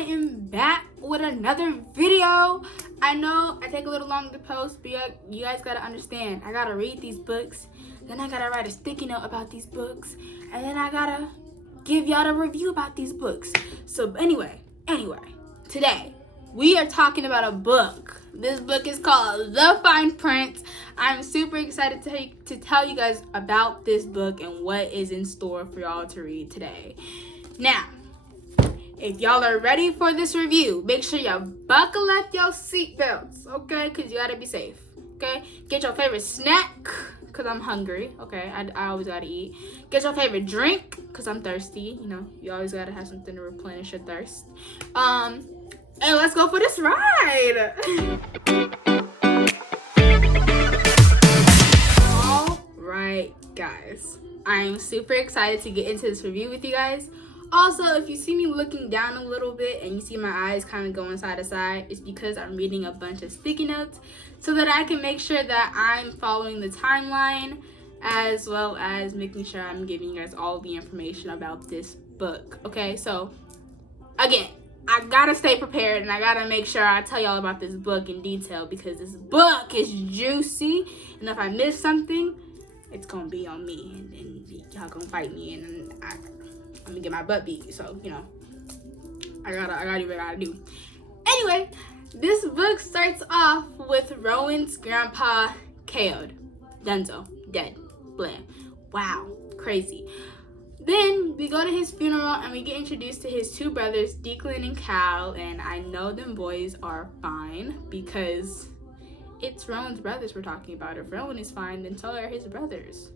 I am back with another video. I know I take a little longer to post, but you guys gotta understand, I gotta read these books, then I gotta write a sticky note about these books, and then I gotta give y'all a review about these books. So anyway, today we are talking about a book. This book is called The Fine Print. I'm super excited to tell you guys about this book and what is in store for y'all to read today. Now, if y'all are ready for this review, make sure y'all buckle up your seatbelts, okay? Because you gotta be safe, okay? Get your favorite snack, because I'm hungry, okay? I always gotta eat. Get your favorite drink, because I'm thirsty. You know, you always gotta have something to replenish your thirst. And let's go for this ride. All right, guys. I'm super excited to get into this review with you guys. Also, if you see me looking down a little bit and you see my eyes kind of going side to side, it's because I'm reading a bunch of sticky notes so that I can make sure that I'm following the timeline as well as making sure I'm giving you guys all the information about this book. Okay, so again, I gotta stay prepared and I gotta make sure I tell y'all about this book in detail because this book is juicy, and if I miss something, it's gonna be on me and y'all gonna fight me and I'm gonna get my butt beat. So, you know, I gotta do what I gotta do. Anyway, this book starts off with Rowan's grandpa KO'd. Dunzo, dead, blam. Wow, crazy. Then we go to his funeral and we get introduced to his two brothers, Declan and Cal, and I know them boys are fine because it's Rowan's brothers we're talking about. If Rowan is fine, then so are his brothers.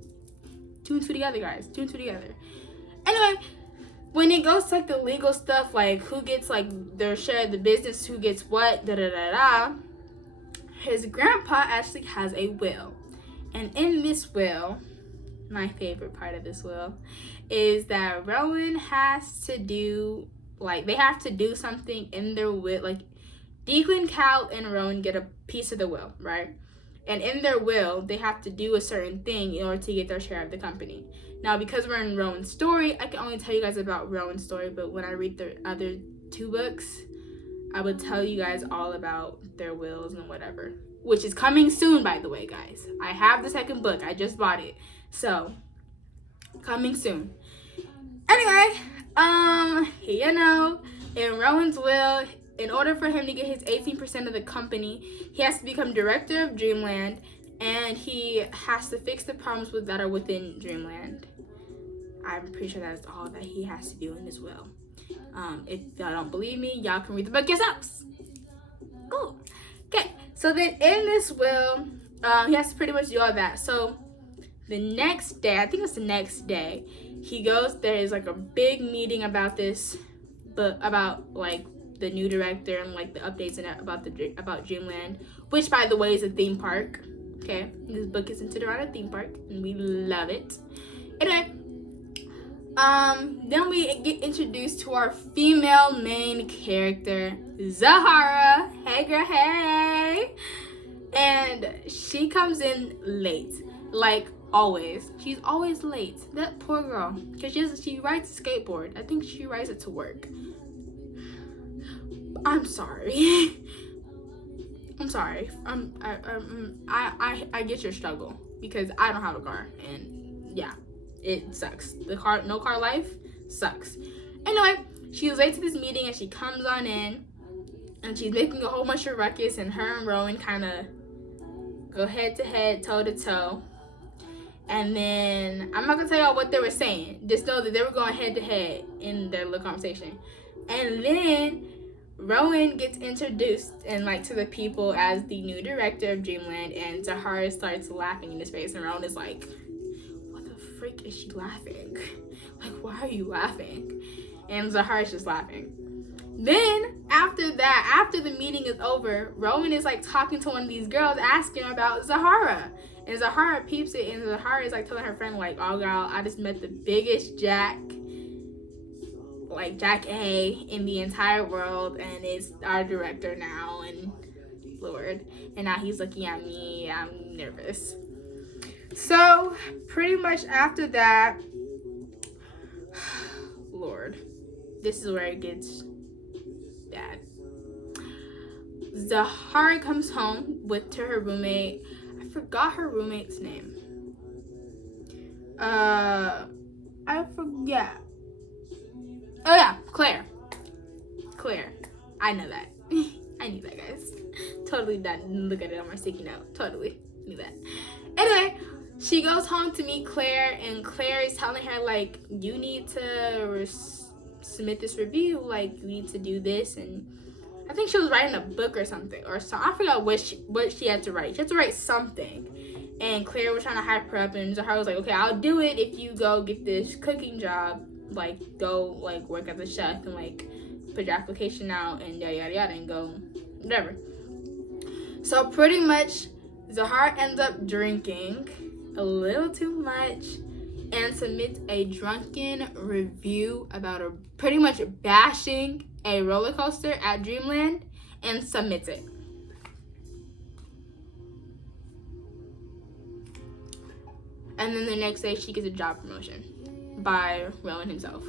Two and two together, guys. Two and two together. Anyway, when it goes to like the legal stuff, like who gets like their share of the business, who gets what, his grandpa actually has a will. And in this will, my favorite part of this will is that Rowan has to do, like, they have to do something in their will. Like, Declan, Cal, and Rowan get a piece of the will, right? And in their will, they have to do a certain thing in order to get their share of the company. Now, because we're in Rowan's story, I can only tell you guys about Rowan's story, but when I read the other two books, I would tell you guys all about their wills and whatever, which is coming soon, by the way, guys. I have the second book. I just bought it. So, coming soon. Anyway, you know, in Rowan's will, in order for him to get his 18% of the company, he has to become director of Dreamland, and he has to fix the problems that are within Dreamland. I'm pretty sure that's all that he has to do in his will. If y'all don't believe me, y'all can read the book yourselves. Cool. Okay, so then in this will, he has to pretty much do all that. So the next day, I think it's the next day, he goes, there's like a big meeting about this, but about like the new director and like the updates and about Dreamland, which by the way is a theme park. Okay, this book is centered around a theme park and we love it. Anyway, then we get introduced to our female main character, Zahara. Hey girl, hey. And she comes in late, like always. She's always late. That poor girl, because she rides a skateboard. I think she rides it to work. I'm sorry. I'm sorry. I get your struggle because I don't have a car, and yeah, it sucks. No car life sucks. Anyway, she was late to this meeting and she comes on in and she's making a whole bunch of ruckus, and her and Rowan kind of go head to head, toe to toe. And then I'm not gonna tell y'all what they were saying. Just know that they were going head to head in their little conversation. And then Rowan gets introduced and like to the people as the new director of Dreamland, and Zahara starts laughing in his face, and Rowan is like, what the freak is she laughing? Like, why are you laughing? And Zahara's just laughing. Then after the meeting is over, Rowan is like talking to one of these girls, asking about Zahara. And Zahara peeps it, and Zahara is like telling her friend, like, oh girl, I just met the biggest Jack A in the entire world, and it's our director now, and Lord, and now he's looking at me. I'm nervous. So pretty much after that, Lord, this is where it gets Zahara comes home to her roommate. I forgot her roommate's name. I forget. Oh yeah, Claire. I know that. I knew that, guys. Totally didn't look at it on my sticky note. Totally knew that. Anyway, she goes home to meet Claire, and Claire is telling her, like, you need to submit this review. Like, you need to do this. And I think she was writing a book or something. I forgot what she had to write. She had to write something. And Claire was trying to hype her up, and Zahara was like, okay, I'll do it if you go get this cooking job. Like, go, like, work as a chef and, like, put your application out and yada, yada, yada, and go whatever. So, pretty much, Zahara ends up drinking a little too much and submits a drunken review about pretty much bashing a roller coaster at Dreamland and submits it. And then the next day, she gets a job promotion by Rowan himself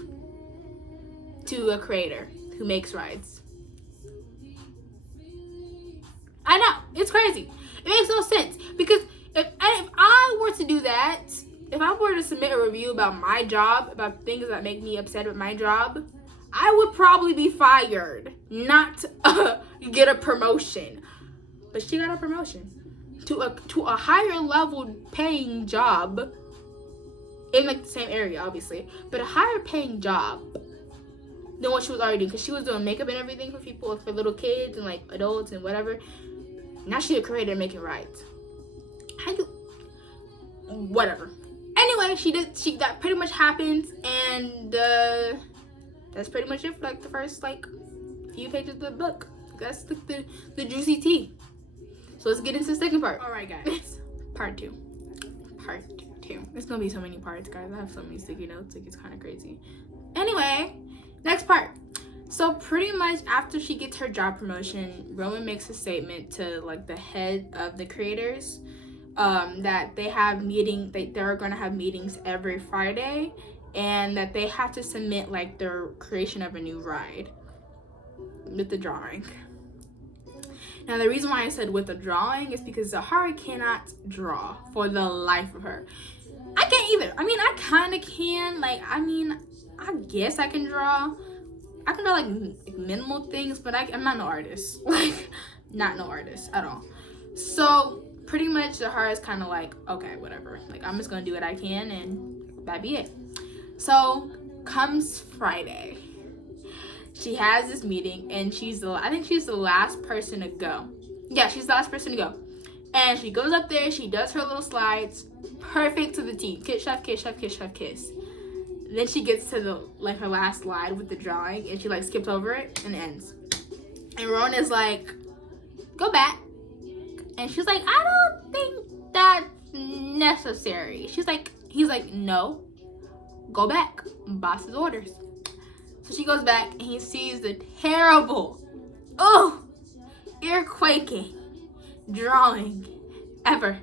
to a creator who makes rides. I know, it's crazy. It makes no sense because if I were to do that, if I were to submit a review about my job, about things that make me upset with my job, I would probably be fired, not get a promotion. But she got a promotion to a higher level paying job in like the same area, obviously, but a higher paying job than what she was already doing, because she was doing makeup and everything for people, for little kids and like adults and whatever. Now she's a creator making rides. Whatever. Anyway, that pretty much happens, and that's pretty much it for like the first like few pages of the book. That's like the juicy tea. So let's get into the second part. All right, guys. Part two. There's gonna be so many parts, guys. I have so many sticky notes, like it's kind of crazy. Anyway, next part. So pretty much after she gets her job promotion, Rowan makes a statement to like the head of the creators that they have they're gonna have meetings every Friday, and that they have to submit like their creation of a new ride with the drawing. Now, the reason why I said with the drawing is because Zahara cannot draw for the life of her. I can't either. I mean, I kind of can. Like, I mean, I guess I can draw. I can draw, like minimal things, but I'm not no artist. Like, not no artist at all. So, pretty much, Zahara is kind of like, okay, whatever. Like, I'm just going to do what I can, and that be it. So, comes Friday. She has this meeting, and I think she's the last person to go. Yeah, she's the last person to go. And she goes up there, she does her little slides, perfect to the T. Kiss, chef, kiss, chef, kiss, chef, kiss. Then she gets to her last slide with the drawing, and she like skips over it and ends. And Rowan is like, go back. And she's like, I don't think that's necessary. He's like, no, go back. Boss's orders. So she goes back, and he sees the terrible, ear-quaking drawing ever.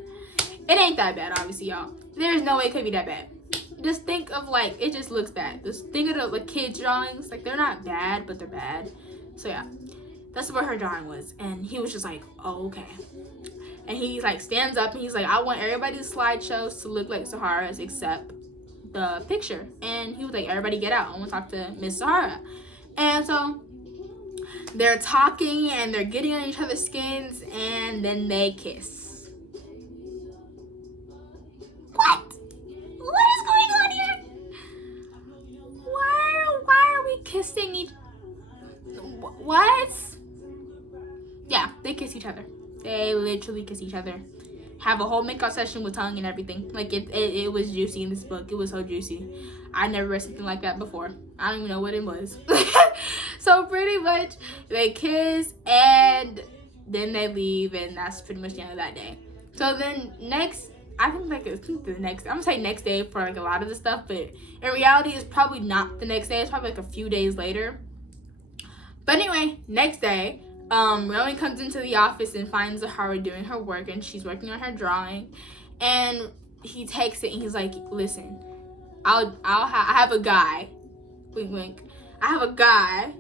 It ain't that bad, obviously, y'all. There's no way it could be that bad. Just think of, like, it just looks bad. Just think of the kids' drawings. Like, they're not bad, but they're bad. So, yeah. That's what her drawing was. And he was just like, oh, okay. And he, like, stands up, and he's like, I want everybody's slideshows to look like Zahara's except the picture. And he was like, everybody get out. I want to talk to Miss Zahara. And so they're talking, and they're getting on each other's skins, and then they kiss. What is going on here? Why are we kissing each? What? Yeah, they kiss each other. They literally kiss each other. Have a whole makeout session with tongue and everything. Like, it was juicy in this book. It was so juicy. I never read something like that before. I don't even know what it was. So pretty much they kiss, and then they leave, and that's pretty much the end of that day. So then I'm gonna say next day for like a lot of the stuff, but in reality it's probably not the next day. It's probably like a few days later. But anyway, next day, Rowan comes into the office and finds Zahara doing her work, and she's working on her drawing, and he takes it and he's like, listen, I have a guy, wink wink, I have a guy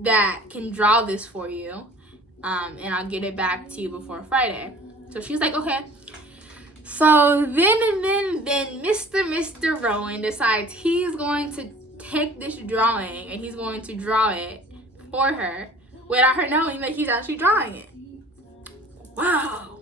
that can draw this for you. and I'll get it back to you before Friday. So she's like, okay. So then Mr. Rowan decides he's going to take this drawing and he's going to draw it for her without her knowing that he's actually drawing it. Wow,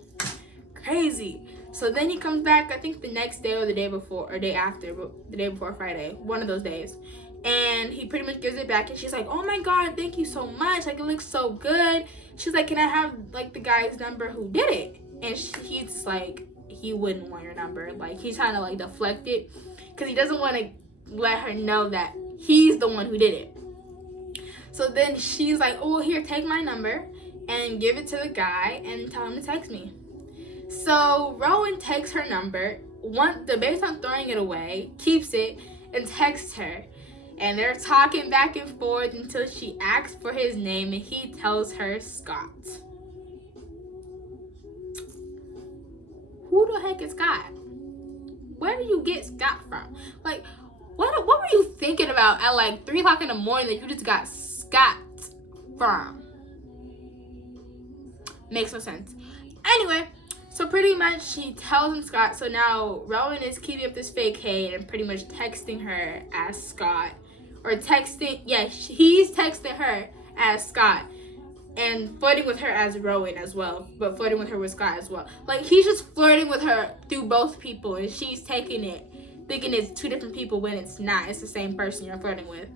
crazy. So then he comes back, I think the next day or the day before, or day after, the day before Friday, one of those days. And he pretty much gives it back, and she's like, oh my God, thank you so much. Like, it looks so good. She's like, can I have, like, the guy's number who did it? And he's like, he wouldn't want your number. Like, he's trying to, like, deflect it, because he doesn't want to let her know that he's the one who did it. So then she's like, oh, here, take my number, and give it to the guy, and tell him to text me. So Rowan takes her number, based on throwing it away, keeps it, and texts her. And they're talking back and forth until she asks for his name, and he tells her Scott. Who the heck is Scott? Where do you get Scott from? Like, what were you thinking about at like 3 o'clock in the morning that you just got Scott from? Makes no sense. Anyway, so pretty much she tells him Scott. So now Rowan is keeping up this fake hate and pretty much texting her as Scott. Or he's texting her as Scott. And flirting with her as Rowan as well. But flirting with her with Scott as well. Like, he's just flirting with her through both people. And she's taking it, thinking it's 2 different people when it's not. It's the same person you're flirting with.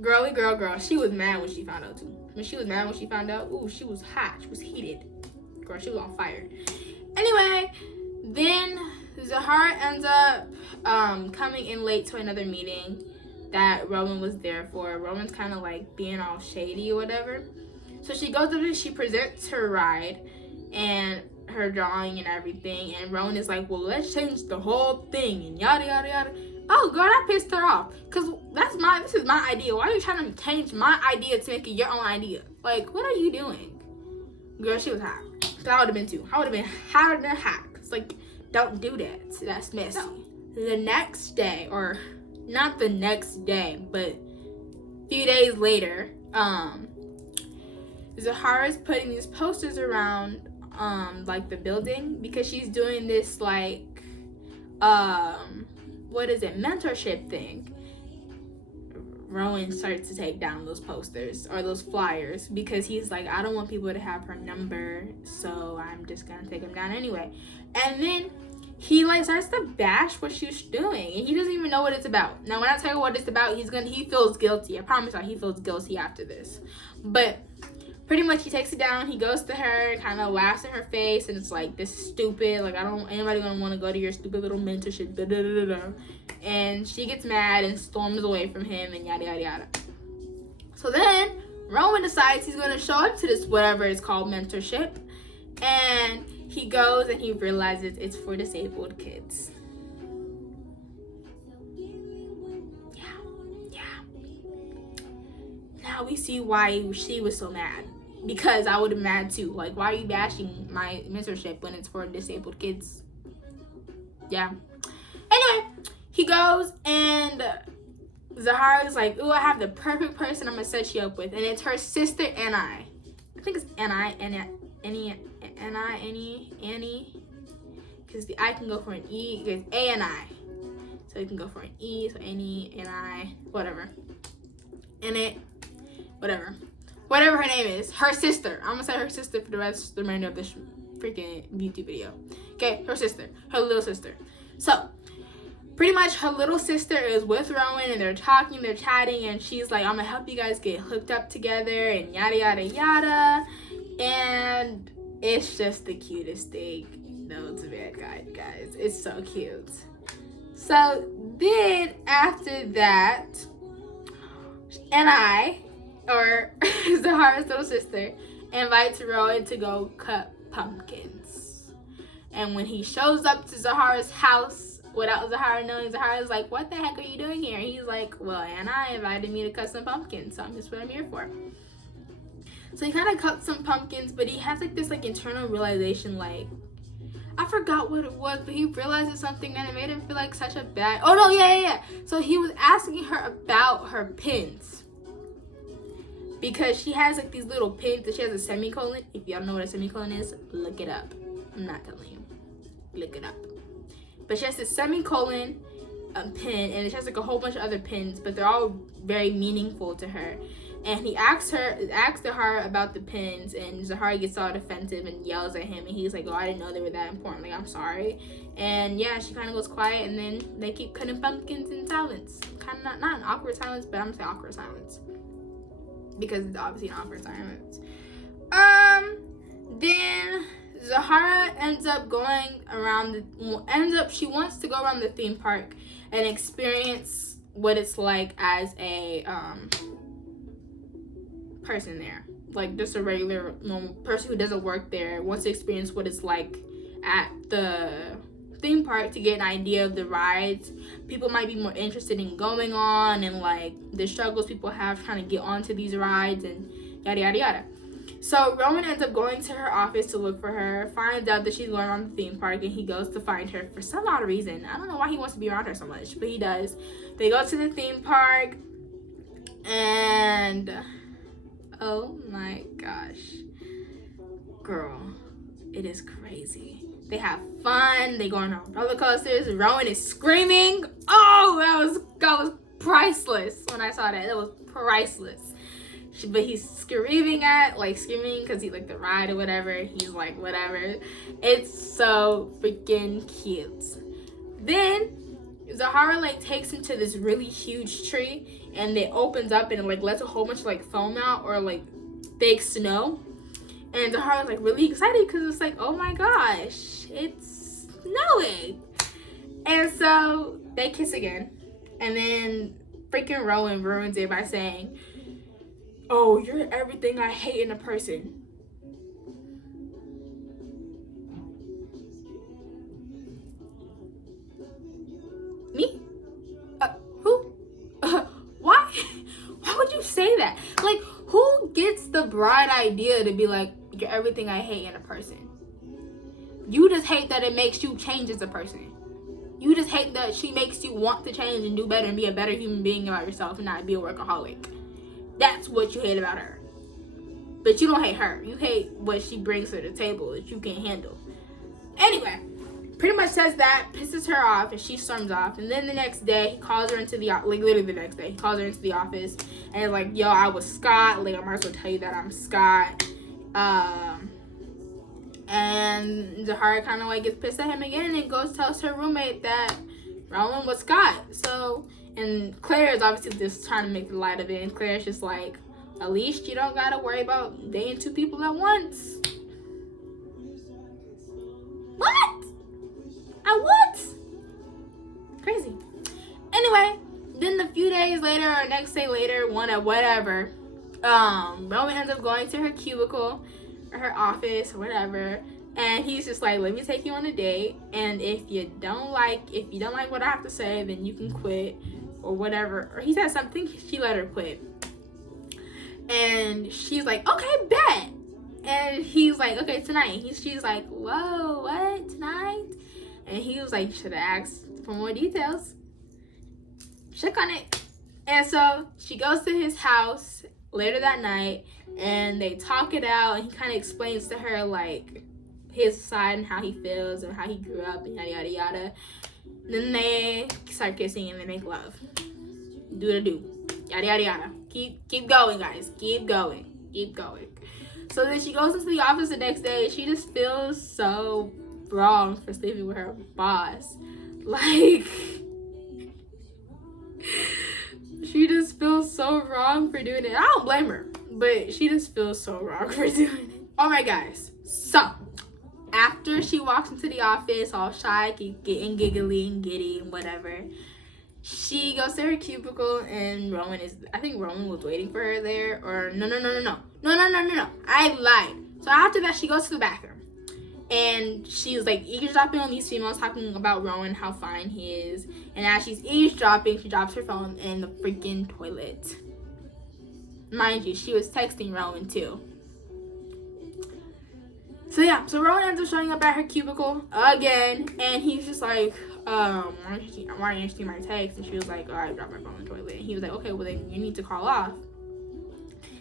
Girly girl. She was mad when she found out too. When she was mad when she found out, ooh, she was hot. She was heated. Girl, she was on fire. Anyway, then Zahara ends up coming in late to another meeting that Rowan was there for. Rowan's kind of like being all shady or whatever. So she goes up and she presents her ride and her drawing and everything. And Rowan is like, well, let's change the whole thing and yada, yada, yada. Oh, girl, that pissed her off. Because this is my idea. Why are you trying to change my idea to make it your own idea? Like, what are you doing? Girl, she was hot. I would have been too. I would have been hotter than hot. It's like, don't do that. That's messy. So, the next day, or not the next day, but a few days later, Zahara's putting these posters around, like the building because she's doing this like, mentorship thing. Rowan starts to take down those posters or those flyers because he's like, I don't want people to have her number, so I'm just gonna take them down anyway. And then he like starts to bash what she's doing, and he doesn't even know what it's about. Now, when I tell you what it's about, he feels guilty. I promise you, he feels guilty after this. But pretty much, he takes it down. He goes to her, kind of laughs in her face, and it's like, this is stupid. Like, anybody gonna want to go to your stupid little mentorship. Da, da, da, da, da. And she gets mad and storms away from him, and yada, yada, yada. So then, Rowan decides he's gonna show up to this, whatever it's called, mentorship. And he goes and he realizes it's for disabled kids. Yeah. Now we see why she was so mad. Because I would have been mad too. Like, why are you bashing my mentorship when it's for disabled kids? Yeah. Anyway, he goes and Zahara's like, ooh, I have the perfect person I'm going to set you up with. And it's her sister, Annie. I think it's Annie. Because the I can go for an E. Because A and I. So you can go for an E. So Annie, Annie, whatever. Whatever her name is, her sister. I'm gonna say her sister for the remainder of this freaking YouTube video. Okay, her sister, her little sister. So, pretty much her little sister is with Rowan and they're talking, they're chatting, and she's like, I'm gonna help you guys get hooked up together and yada, yada, yada. And it's just the cutest thing. No, it's a bad guy, guys. It's so cute. So, then after that, or Zahara's little sister, invites Rowan to go cut pumpkins. And when he shows up to Zahara's house without Zahara knowing, Zahara's like, what the heck are you doing here? And he's like, well, Anna invited me to cut some pumpkins, so I'm just what I'm here for. So he kind of cuts some pumpkins, but he has like this like internal realization, like, I forgot what it was, but he realizes something and it made him feel like such a bad, oh no, yeah. So he was asking her about her pins. because she has like these little pins that she has a semicolon. If y'all know what a semicolon is, look it up. I'm not telling you. Look it up. But she has this semicolon pin, and she has like a whole bunch of other pins, but they're all very meaningful to her. And he asks Zahara about the pins, and Zahara gets all defensive and yells at him, and he's like, oh, I didn't know they were that important, like, I'm sorry. And yeah, she kind of goes quiet, and then they keep cutting pumpkins in silence. Kind of not an awkward silence, but I'm gonna say awkward silence, because it's obviously an awkward silence. Then Zahara ends up she wants to go around the theme park and experience what it's like as a person there, like just a regular normal person who doesn't work there, wants to experience what it's like at the theme park to get an idea of the rides people might be more interested in going on, and like the struggles people have trying to get onto these rides, and yada yada yada. So Rowan ends up going to her office to look for her, finds out that she's going around the theme park, and he goes to find her for some odd reason. I don't know why he wants to be around her so much, but he does. They go to the theme park, and oh my gosh, girl, it is crazy. They have fun. They go on roller coasters. Rowan is screaming. Oh, that was priceless. When I saw that, it was priceless. But he's screaming because he like the ride or whatever. He's like, whatever. It's so freaking cute. Then Zahara like takes him to this really huge tree, and it opens up and it like lets a whole bunch of like foam out, or like fake snow. And Zahara's like really excited because it's like, oh my gosh, it's snowing. And so they kiss again, and then freaking Rowan ruins it by saying, oh, you're everything I hate in a person. Me? Who? Why? Why would you say that? Like, who gets the bright idea to be like, you're everything I hate in a person? You just hate that it makes you change as a person. You just hate that she makes you want to change and do better and be a better human being about yourself and not be a workaholic. That's what you hate about her. But you don't hate her. You hate what she brings to the table that you can't handle. Anyway, pretty much says that, pisses her off, and she storms off. And then the next day, he calls her into the, like literally the next day, he calls her into the office and is like, yo, I was Scott. Like, I might as well tell you that I'm Scott. And Zahara kind of like gets pissed at him again and goes tells her roommate that Rowan was Scott. So, and Claire is obviously just trying to make the light of it, and Claire's just like, at least you don't gotta worry about dating two people at once. What? What? Crazy. Anyway, then a few days later or next day later, whatever, Rowan ends up going to her cubicle or her office or whatever, and he's just like, let me take you on a date, and if you don't like what I have to say, then you can quit or whatever. Or he said something, she let her quit. And she's like, okay, bet. And he's like, okay, tonight. She's like, whoa, what, tonight? And he was like, you should have asked for more details. Check on it. And so she goes to his house later that night, and they talk it out, and he kind of explains to her like his side and how he feels and how he grew up and yada yada yada. Then they start kissing and they make love. Do the do. Yada yada yada. Keep going, guys. Keep going. So then she goes into the office the next day. She just feels so wrong for sleeping with her boss. Like, she just feels so wrong for doing it. I don't blame her, but she just feels so wrong for doing it. All right, guys. So after she walks into the office all shy, getting giggly and giddy and whatever, she goes to her cubicle, and I think Rowan was waiting for her there. Or no. I lied. So after that, she goes to the bathroom, and she's like eavesdropping on these females talking about Rowan, how fine he is. And as she's eavesdropping, she drops her phone in the freaking toilet. Mind you, she was texting Rowan too. So yeah, so Rowan ends up showing up at her cubicle again, and he's just like, why aren't you answering my text? And she was like, oh, I dropped my phone in the toilet. And he was like, okay, well then you need to call off.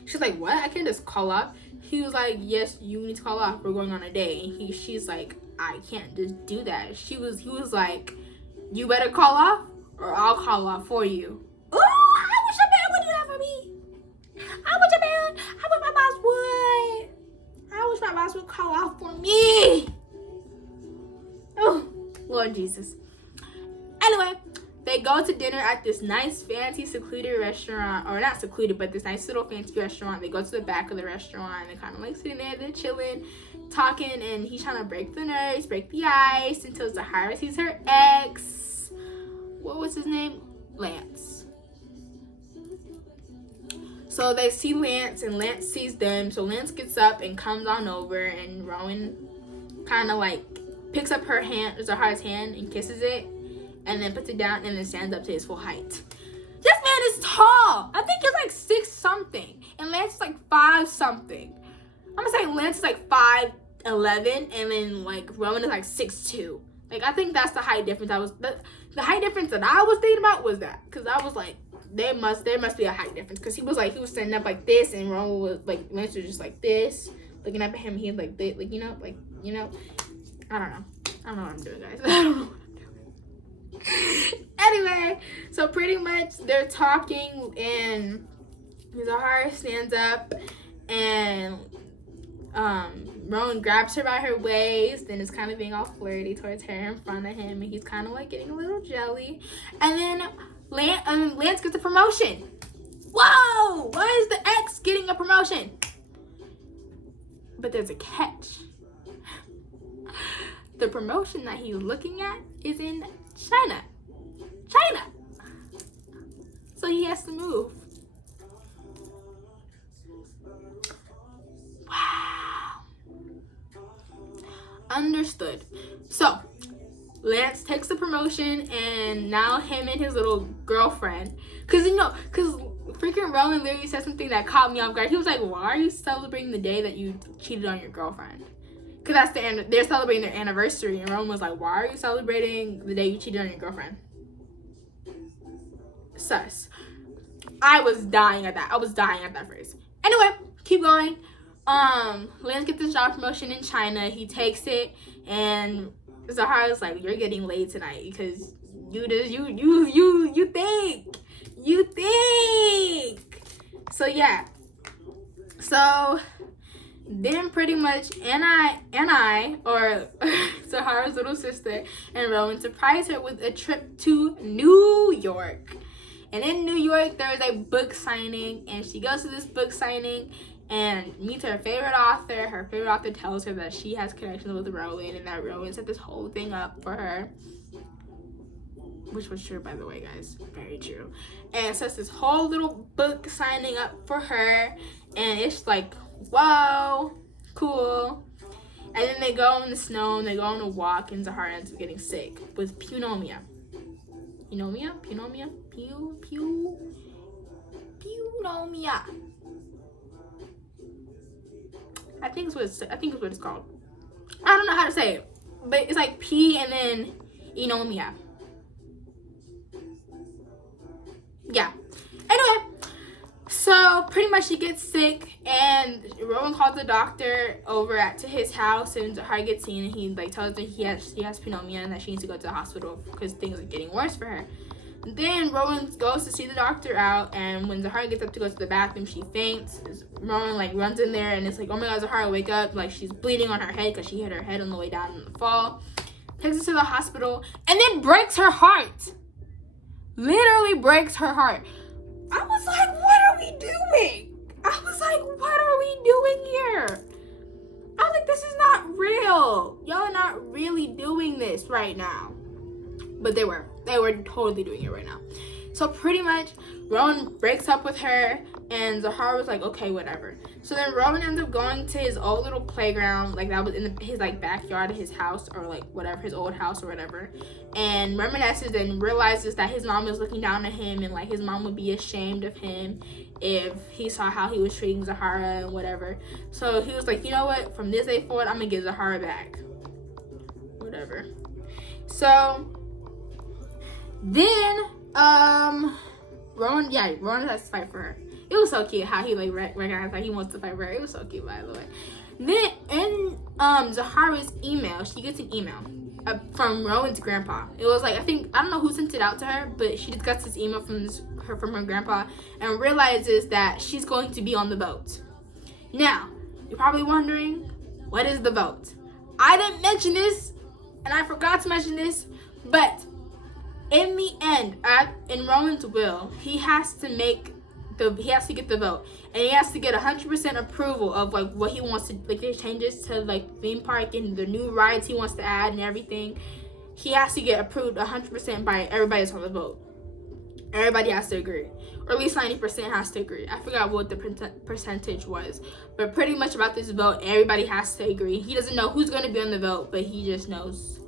She's like, what? I can't just call off. He was like, yes, you need to call off. We're going on a date. And she's like, I can't just do that. He was like, you better call off or I'll call off for you. Ooh, I wish a man would do that for me. I wish my boss would. I wish my boss would call off for me. Oh, Lord Jesus. Anyway, they go to dinner at this nice, fancy, secluded restaurant. Or not secluded, but this nice little fancy restaurant. They go to the back of the restaurant. And they're kind of like sitting there, they're chilling, talking. And he's trying to break the nerves, break the ice until Zahara sees her ex. What was his name? Lance. So they see Lance, and Lance sees them. So Lance gets up and comes on over. And Rowan kind of like picks up her hand, Zahara's hand, and kisses it. And then puts it down and then stands up to his full height. This man is tall. I think he's like 6 something. And Lance is like 5 something. I'm gonna say Lance is like 5'11", and then like Rowan is like 6'2". Like I think that's the height difference. The height difference that I was thinking about was that. Cause I was like, there must be a height difference. Cause he was standing up like this, and Rowan was like, Lance was just like this, looking up at him. He was like this, like you know. I don't know what I'm doing, guys. I don't know. Anyway, so pretty much they're talking, and Zahara stands up, and Rowan grabs her by her waist and is kind of being all flirty towards her in front of him, and he's kind of like getting a little jelly. And then Lance gets a promotion. Whoa! Why is the ex getting a promotion? But there's a catch. The promotion that he's looking at is in China. So he has to move. Wow. Understood. So Lance takes the promotion, and now him and his little girlfriend, cause freaking Rowan literally said something that caught me off guard. He was like, why are you celebrating the day that you cheated on your girlfriend? Because they're celebrating their anniversary. And Rowan was like, why are you celebrating the day you cheated on your girlfriend? Sus. I was dying at that phrase. Anyway, keep going. Lance gets this job promotion in China. He takes it, and Zahara's like, you're getting laid tonight because you think. So yeah. So then pretty much Anna, or Zahara's little sister, and Rowan surprise her with a trip to New York. And in New York, there's a book signing, and she goes to this book signing and meets her favorite author. Her favorite author tells her that she has connections with Rowan, and that Rowan set this whole thing up for her. Which was true, by the way, guys. Very true. And sets this whole little book signing up for her, and it's like, whoa, cool. And then they go in the snow, and they go on a walk, and Zahara ends up getting sick with pneumonia. Pneumonia. I think it's what it's called. I don't know how to say it, but it's like P and then pneumonia. Yeah. Anyway, so pretty much she gets sick, and Rowan calls the doctor over to his house, and Zahara gets seen, and he like tells her he has pneumonia and that she needs to go to the hospital because things are getting worse for her. Then Rowan goes to see the doctor out, and when Zahara gets up to go to the bathroom, she faints. Rowan like runs in there, and it's like, oh my god, Zahara, wake up. Like she's bleeding on her head because she hit her head on the way down in the fall. Takes her to the hospital, and then breaks her heart. Literally breaks her heart. I was like, what are we doing? Here? I was like, this is not real. Y'all are not really doing this right now. But they were totally doing it right now. So pretty much Rowan breaks up with her, and Zahara was like, okay, whatever. So then Rowan ends up going to his old little playground, like that was in his like backyard of his house, or like whatever, his old house or whatever, and reminisces and realizes that his mom is looking down at him, and like his mom would be ashamed of him if he saw how he was treating Zahara and whatever. So he was like, you know what, from this day forward, I'm gonna get Zahara back. Whatever. So then, Rowan has to fight for her. It was so cute how he like recognized that he wants to fight for her. It was so cute, by the way. Then in Zahara's email, she gets an email from Rowan's grandpa. It was like, I don't know who sent it out to her, but she just got this email from her grandpa and realizes that she's going to be on the vote. Now, you're probably wondering, what is the vote? I didn't mention this, and I forgot to mention this, but in the end, in Rowan's will, he has to get the vote, and he has to get 100% approval of like what he wants to, like the changes to like theme park and the new rides he wants to add and everything. He has to get approved 100% by everybody that's on the vote. Everybody has to agree, or at least 90% has to agree. I forgot what the percentage was, but pretty much about this vote, everybody has to agree. He doesn't know who's going to be on the vote, but he just knows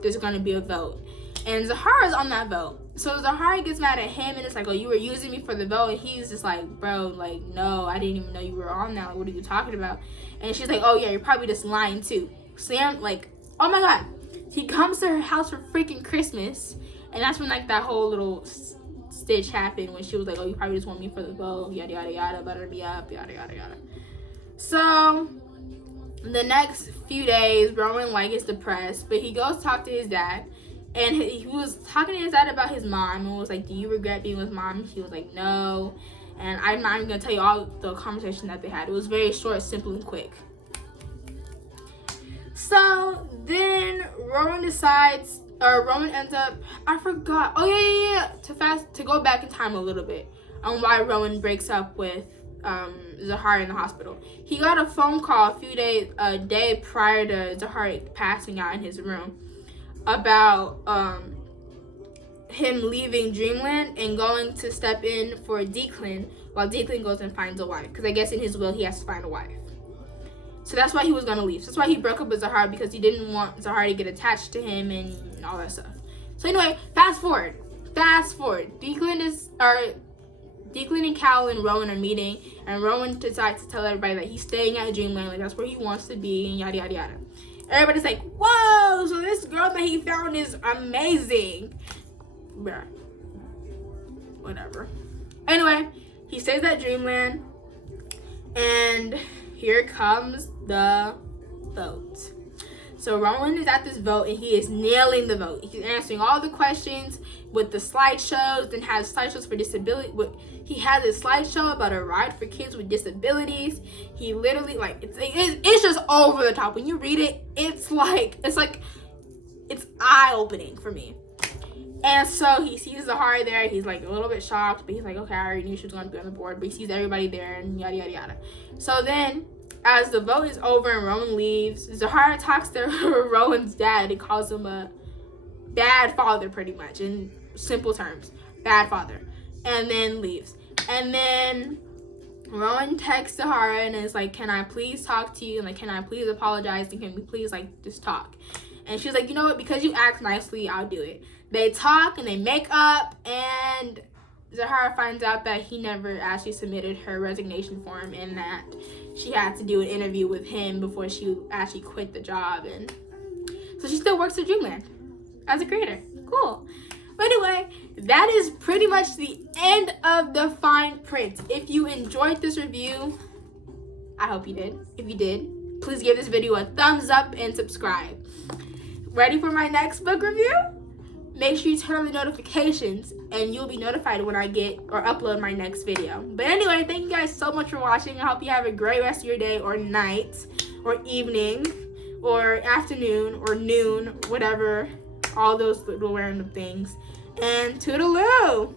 there's going to be a vote. And Zahara's on that vote. So Zahara gets mad at him and it's like, oh, you were using me for the vote. And he's just like, bro, like, no, I didn't even know you were on that. Like, what are you talking about? And she's like, oh, yeah, you're probably just lying too. Sam, like, oh my God. He comes to her house for freaking Christmas. And that's when, like, that whole little stitch happened when she was like, oh, you probably just want me for the vote, yada, yada, yada, butter me up, yada, yada, yada. So the next few days, Rowan, like, is depressed. But he goes talk to his dad. And he was talking to his dad about his mom and was like, do you regret being with mom? He was like, no. And I'm not even going to tell you all the conversation that they had. It was very short, simple, and quick. So then Rowan ends up, I forgot. Oh, yeah. To go back in time a little bit on why Rowan breaks up with Zahara in the hospital. He got a phone call a day prior to Zahara passing out in his room about him leaving Dreamland and going to step in for Declan while Declan goes and finds a wife. Because I guess in his will he has to find a wife. So that's why he was going to leave. So that's why he broke up with Zahara, because he didn't want Zahara to get attached to him and all that stuff. So anyway, fast forward. Declan and Cal and Rowan are meeting, and Rowan decides to tell everybody that he's staying at Dreamland, like that's where he wants to be, and yada yada yada. Everybody's like, whoa, so this girl that he found is amazing. Bruh. Whatever. Anyway, he stays at Dreamland, and here comes the vote. So Rowan is at this vote, and he is nailing the vote. He's answering all the questions with the slideshows, and has slideshows for disability. He has a slideshow about a ride for kids with disabilities. He literally, like, it's just over the top. When you read it, it's eye-opening for me. And so he sees Zahara there. He's like a little bit shocked, but he's like, okay, I already knew she was going to be on the board. But he sees everybody there and yada yada yada. So then, as the vote is over and Rowan leaves, Zahara talks to Rowan's dad and calls him a bad father, pretty much, in simple terms. Bad father. And then leaves. And then Rowan texts Zahara and is like, can I please talk to you? And like, can I please apologize? And can we please, like, just talk? And she's like, you know what? Because you act nicely, I'll do it. They talk and they make up, and Zahara finds out that he never actually submitted her resignation form and that she had to do an interview with him before she actually quit the job. And so she still works at Dreamland as a creator. Cool. But anyway, that is pretty much the end of the fine print. If you enjoyed this review, I hope you did. If you did, please give this video a thumbs up and subscribe. Ready for my next book review? Make sure you turn on the notifications and you'll be notified when I get or upload my next video. But anyway, thank you guys so much for watching. I hope you have a great rest of your day or night or evening or afternoon or noon, whatever, all those little random things. And toodaloo!